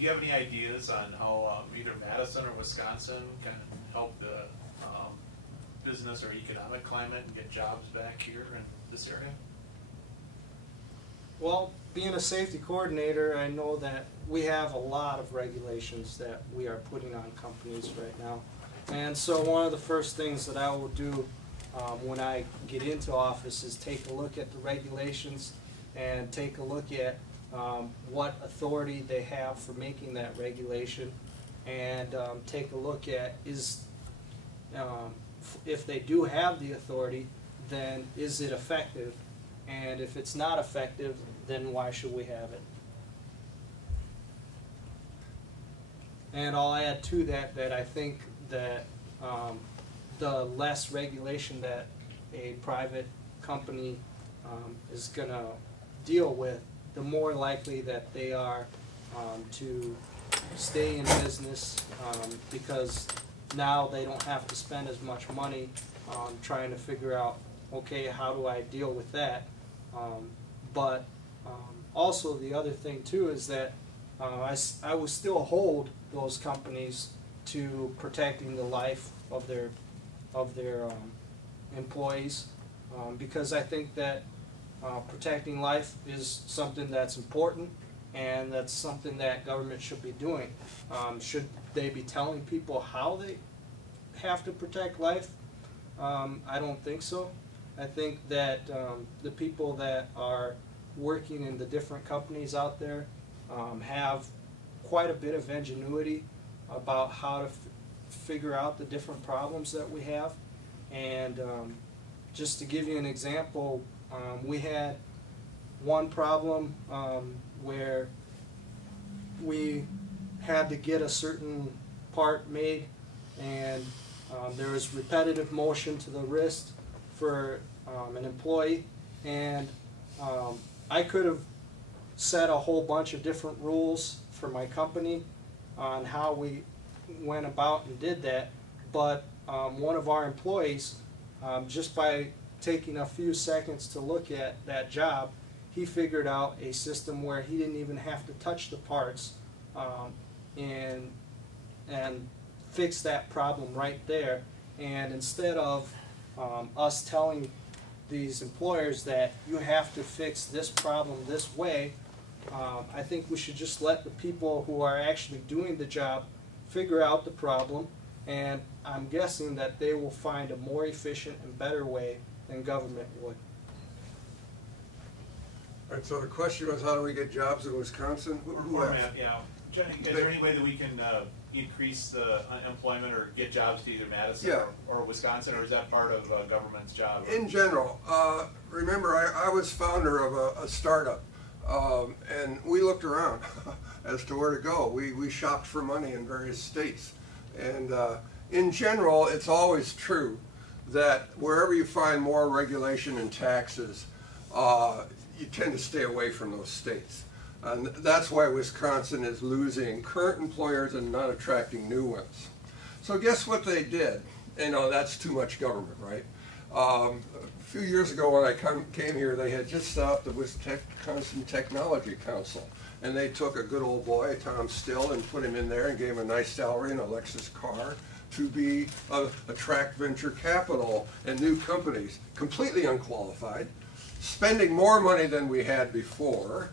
do you have any ideas on how either Madison or Wisconsin can help the business or economic climate and get jobs back here in this area? Well, being a safety coordinator, I know that we have a lot of regulations that we are putting on companies right now. And so one of the first things that I will do when I get into office is take a look at the regulations and take a look at what authority they have for making that regulation, and take a look at if they do have the authority, then is it effective? And if it's not effective, then why should we have it? And I'll add to that that I think that the less regulation that a private company is going to deal with, the more likely that they are to stay in business, because now they don't have to spend as much money trying to figure out, okay, how do I deal with that? But also the other thing too is that I will still hold those companies to protecting the life of their employees, because I think that protecting life is something that's important, and that's something that government should be doing. Should they be telling people how they have to protect life? I don't think so. I think that the people that are working in the different companies out there have quite a bit of ingenuity about how to figure out the different problems that we have. And just to give you an example, we had one problem where we had to get a certain part made, and there was repetitive motion to the wrist for an employee, and I could have set a whole bunch of different rules for my company on how we went about and did that, but one of our employees, just by taking a few seconds to look at that job, he figured out a system where he didn't even have to touch the parts and fix that problem right there. And instead of us telling these employers that you have to fix this problem this way, I think we should just let the people who are actually doing the job figure out the problem, and I'm guessing that they will find a more efficient and better way than government would. All right, so the question was, how do we get jobs in Wisconsin? Yeah. Jenny, is there any way that we can increase the employment or get jobs to either Madison or Wisconsin, or is that part of government's job? In general, remember I was founder of a startup, and we looked around as to where to go. We shopped for money in various states, and in general, it's always true that wherever you find more regulation and taxes, you tend to stay away from those states. And that's why Wisconsin is losing current employers and not attracting new ones. So guess what they did? You know, that's too much government, right? A few years ago when I came here, they had just set up the Wisconsin Technology Council. And they took a good old boy, Tom Still, and put him in there and gave him a nice salary and a Lexus car to attract venture capital and new companies, completely unqualified, spending more money than we had before.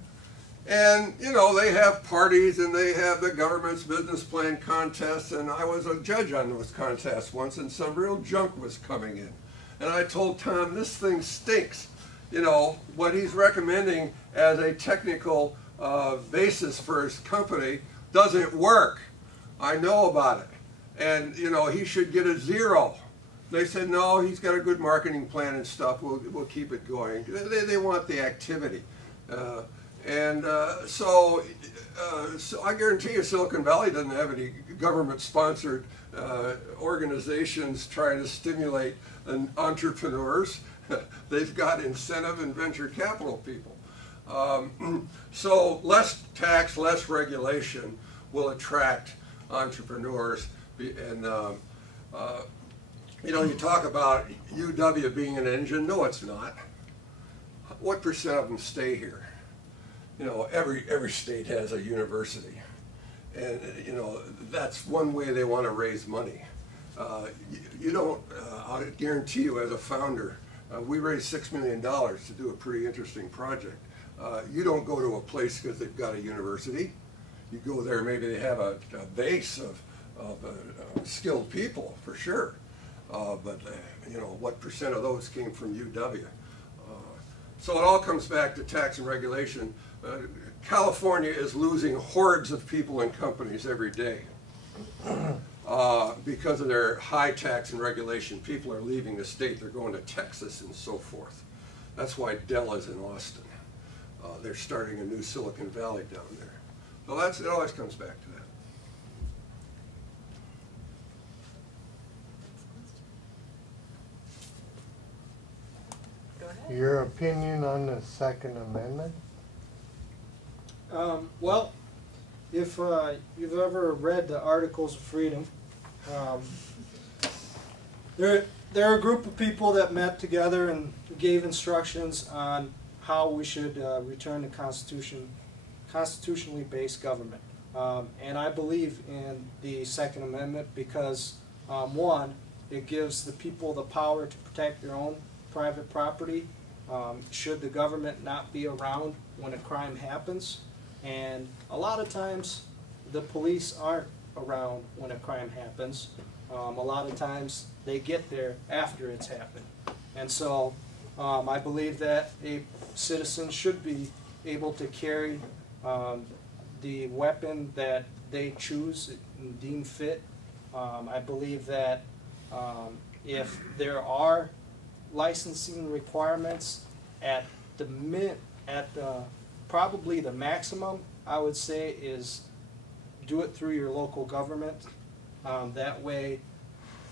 And, you know, they have parties and they have the government's business plan contests, and I was a judge on those contests once, and some real junk was coming in. And I told Tom, this thing stinks. You know, what he's recommending as a technical basis for his company doesn't work. I know about it. And, you know, he should get a 0. They said, no, he's got a good marketing plan and stuff, we'll keep it going. They want the activity. So I guarantee you Silicon Valley doesn't have any government-sponsored organizations trying to stimulate entrepreneurs. They've got incentive and venture capital people. So less tax, less regulation will attract entrepreneurs. And you know, you talk about UW being an engine. No, it's not. What % of them stay here? You know, every state has a university, And, you know, that's one way they want to raise money. You don't, I'll guarantee you as a founder, we raised $6 million to do a pretty interesting project. You don't go to a place because they've got a university. You go there, maybe they have a base of skilled people, for sure. But you know, what percent of those came from UW? So it all comes back to tax and regulation. California is losing hordes of people and companies every day because of their high tax and regulation. People are leaving the state, they're going to Texas and so forth. That's why Dell is in Austin. They're starting a new Silicon Valley down there. So it always comes back to that. Go ahead. Your opinion on the Second Amendment? Well, if you've ever read the Articles of Freedom, they're a group of people that met together and gave instructions on how we should return to constitutionally based government. And I believe in the Second Amendment because, one, it gives the people the power to protect their own private property should the government not be around when a crime happens. And a lot of times the police aren't around when a crime happens. A lot of times they get there after it's happened. And so I believe that a citizen should be able to carry the weapon that they choose and deem fit. I believe that if there are licensing requirements at probably the maximum, I would say, is do it through your local government. That way,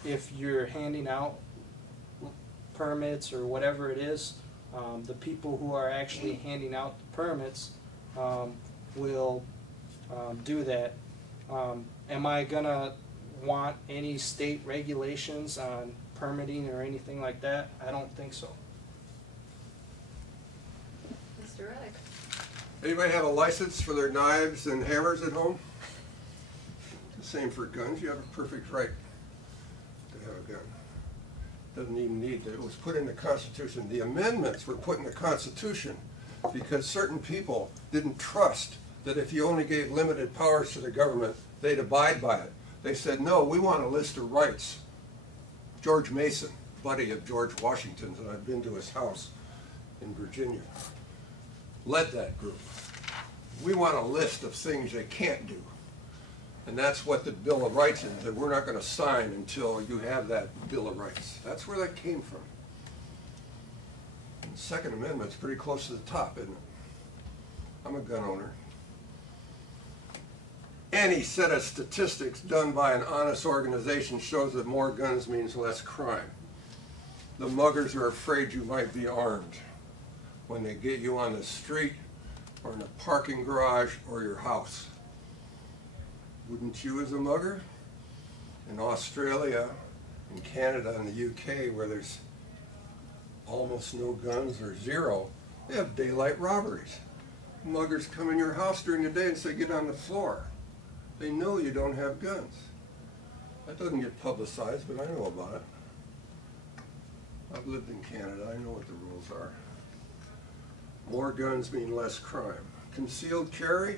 if you're handing out permits or whatever it is, the people who are actually handing out the permits will do that. Am I gonna want any state regulations on permitting or anything like that? I don't think so. Mr. Redick. Anybody have a license for their knives and hammers at home? The same for guns. You have a perfect right to have a gun. Doesn't even need to. It was put in the Constitution. The amendments were put in the Constitution because certain people didn't trust that if you only gave limited powers to the government, they'd abide by it. They said, no, we want a list of rights. George Mason, buddy of George Washington's, and I've been to his house in Virginia, led that group. We want a list of things they can't do. And that's what the Bill of Rights is, that we're not going to sign until you have that Bill of Rights. That's where that came from. And the Second Amendment's pretty close to the top, isn't it? I'm a gun owner. Any set of statistics done by an honest organization shows that more guns means less crime. The muggers are afraid you might be armed when they get you on the street or in a parking garage or your house. Wouldn't you as a mugger? In Australia, in Canada, and the UK, where there's almost no guns or zero, they have daylight robberies. Muggers come in your house during the day and say, get on the floor. They know you don't have guns. That doesn't get publicized, but I know about it. I've lived in Canada. I know what the rules are. More guns mean less crime. Concealed carry,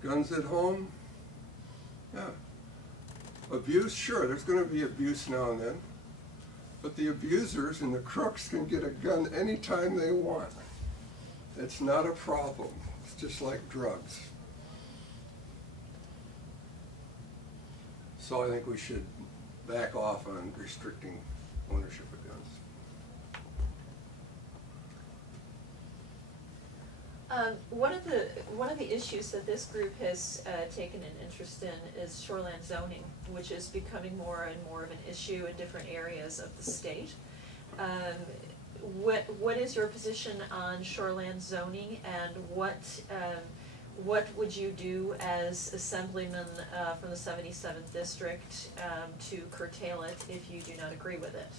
guns at home, yeah. Abuse, sure, there's going to be abuse now and then. But the abusers and the crooks can get a gun anytime they want. It's not a problem. It's just like drugs. So I think we should back off on restricting ownership of guns. One of the issues that this group has taken an interest in is shoreland zoning, which is becoming more and more of an issue in different areas of the state. What is your position on shoreland zoning, and what would you do as assemblyman from the 77th district to curtail it if you do not agree with it?